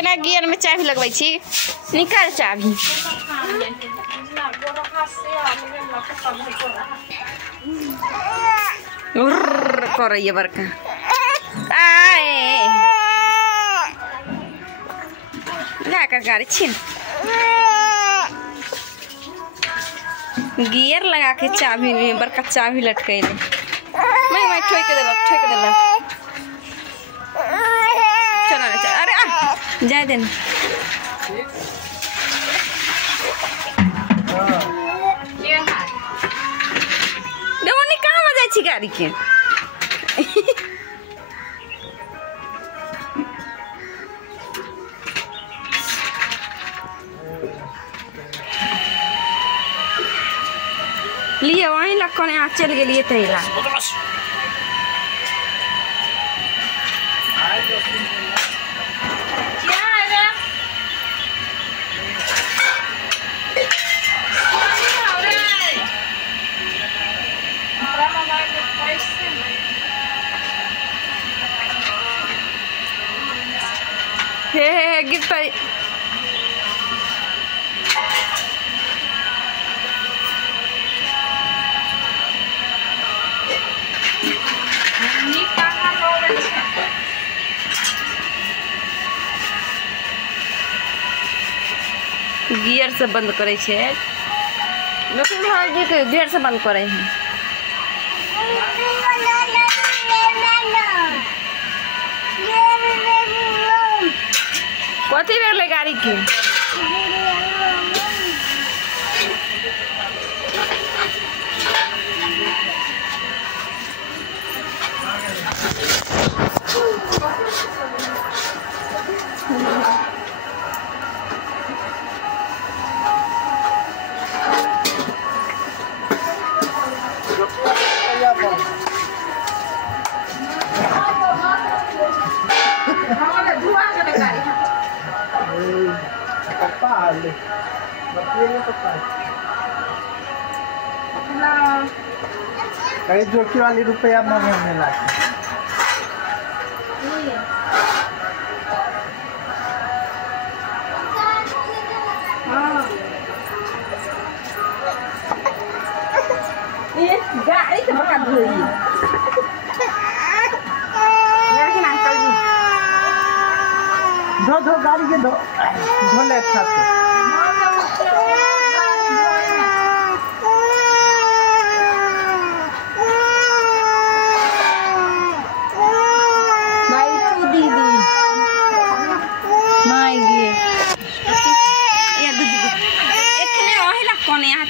केना गियर में चाबी लगवाई छी निकाल चाबी करइए बड़का आए लाकर गाड़ी छीन गियर लगा के चाबी में बड़का चाबी लटके मैं ठोक देला चला ना चल अरे आ जाए देना देवनी कहाँ में जाए गाड़ी के लिए वहीं लखने आ चल गए तैला हे गिफ्ट गियर से बंद करे छे लेकिन भाई के गियर से बंद करे हैं कथी भेले गाड़ी के कई जोकी वाली रुपया मम्मी हमें लाके ये गाड़ी से बका धोई लेकिन अंकल जी धो गाड़ी के धो ले अच्छा से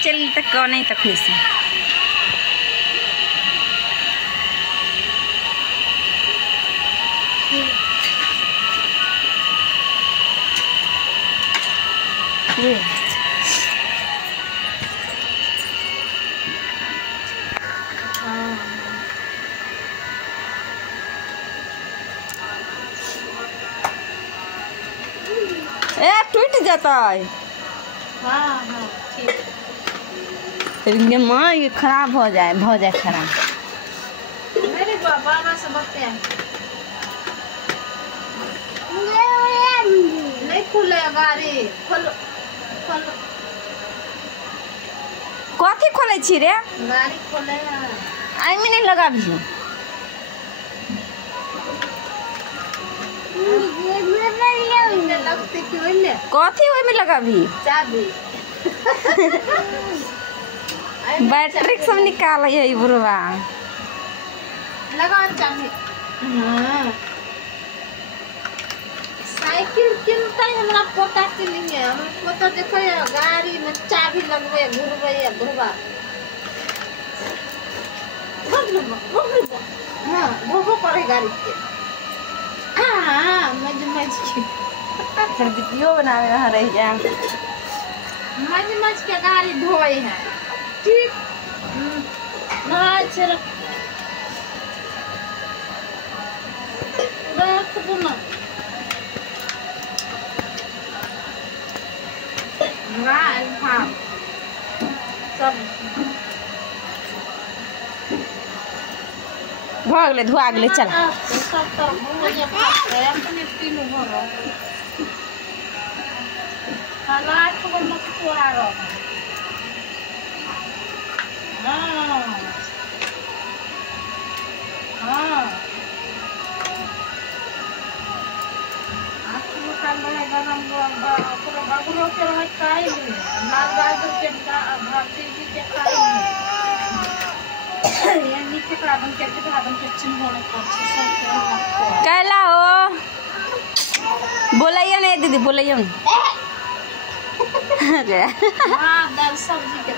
चल तक नहीं तक से टूट जाता है हाँ ठीक फिर माँ ये खराब हो जाए खराब मेरे बाबा से बकते हैं नहीं खुले गाड़ी खोलो कथी खोले छी रे गाड़ी खोले आई में नहीं लगा भी लगते क्यों ले कथी ओय में लगा भी चाबी बैटरी सब निकाल है बुरवा लगा चाबी हां साइकिल किनता है हमरा पता नहीं है हम पता देखो गाड़ी में चाबी लगवे घुरवे बुरवा हां वो करे गाड़ी के हां मज फिर वीडियो बनावे रह रही जा मज के गाड़ी धोए है ठीक ना चल रख दो ना हाँ सब भाग ले धुआ गले चल सब तरफ अपने तीनों भरो हालात को मत तोड़ा रहो हाँ हाँ आपको काल वाला गरम पूरा बाबूलो के रह खाई नहीं लाल गाजर के भाती जी के खाई नहीं ये नीचे प्राबन के चिन्ह होने को सब कैला हो बोलाइयो नहीं दीदी बोलाइयो नहीं हाँ दाल सब्जी के